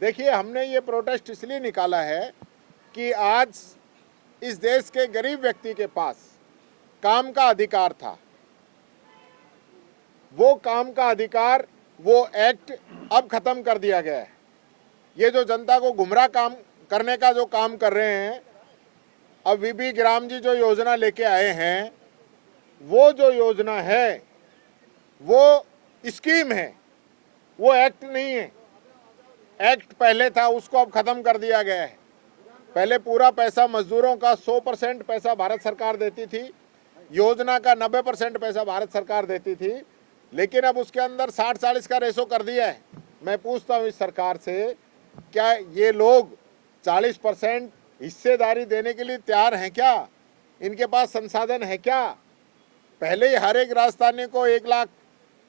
देखिए, हमने ये प्रोटेस्ट इसलिए निकाला है कि आज इस देश के गरीब व्यक्ति के पास काम का अधिकार था। वो काम का अधिकार, वो एक्ट अब खत्म कर दिया गया है। ये जो जनता को गुमराह काम करने का जो काम कर रहे हैं, अब वीबी गिराम जी जो योजना लेके आए हैं, वो जो योजना है वो स्कीम है, वो एक्ट नहीं है। एक्ट पहले था, उसको अब खत्म कर दिया गया है। पहले पूरा पैसा मजदूरों का 100% पैसा भारत सरकार देती थी, योजना का 90% पैसा भारत सरकार देती थी, लेकिन अब उसके अंदर 60-40 का रेशो कर दिया है। मैं पूछता हूँ इस सरकार से, क्या ये लोग 40% हिस्सेदारी देने के लिए तैयार हैं क्या? इनके पास संसाधन है क्या? पहले ही हर एक राजस्थानी को 1 लाख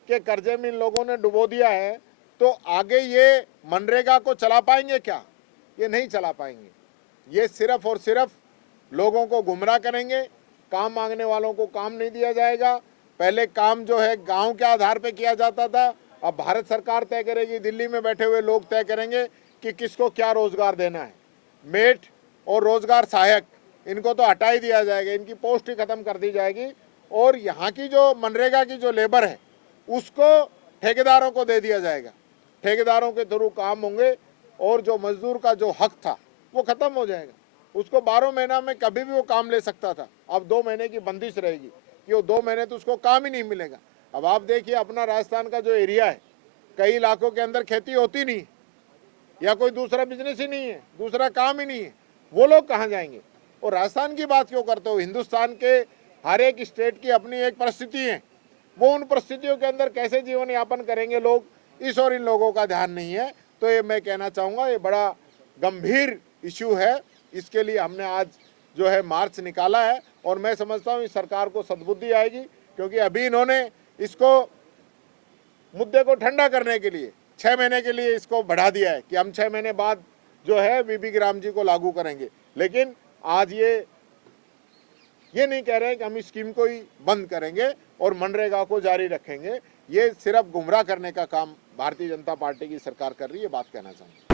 के कर्जे में इन लोगों ने डुबो दिया है, तो आगे ये मनरेगा को चला पाएंगे क्या? ये नहीं चला पाएंगे। ये सिर्फ और सिर्फ लोगों को गुमराह करेंगे। काम मांगने वालों को काम नहीं दिया जाएगा। पहले काम जो है गांव के आधार पे किया जाता था, अब भारत सरकार तय करेगी, दिल्ली में बैठे हुए लोग तय करेंगे कि किसको क्या रोजगार देना है। मेट और रोजगार सहायक, इनको तो हटा ही दिया जाएगा, इनकी पोस्ट ही खत्म कर दी जाएगी, और यहाँ की जो मनरेगा की जो लेबर है उसको ठेकेदारों को दे दिया जाएगा। ठेकेदारों के थ्रू काम होंगे और जो मजदूर का जो हक था वो खत्म हो जाएगा। उसको 12 महीना में कभी भी वो काम ले सकता था, अब 2 महीने की बंदिश रहेगी कि वो 2 महीने तो उसको काम ही नहीं मिलेगा। अब आप देखिए, अपना राजस्थान का जो एरिया है, कई इलाकों के अंदर खेती होती नहीं या कोई दूसरा बिजनेस ही नहीं है, दूसरा काम ही नहीं है, वो लोग कहाँ जाएंगे? और राजस्थान की बात क्यों करते हो? हिंदुस्तान के हर एक स्टेट की अपनी एक परिस्थिति है, वो उन परिस्थितियों के अंदर कैसे जीवन यापन करेंगे लोग, इस और इन लोगों का ध्यान नहीं है। तो ये मैं कहना चाहूँगा, ये बड़ा गंभीर इश्यू है। इसके लिए हमने आज जो है मार्च निकाला है, और मैं समझता हूँ इस सरकार को सद्बुद्धि आएगी, क्योंकि अभी इन्होंने इसको मुद्दे को ठंडा करने के लिए 6 महीने के लिए इसको बढ़ा दिया है कि हम 6 महीने बाद जो है वीबी गिराम जी को लागू करेंगे, लेकिन आज ये नहीं कह रहे हैं कि हम इस स्कीम को ही बंद करेंगे और मनरेगा को जारी रखेंगे। ये सिर्फ गुमराह करने का काम भारतीय जनता पार्टी की सरकार कर रही है, बात कहना चाहूँगा।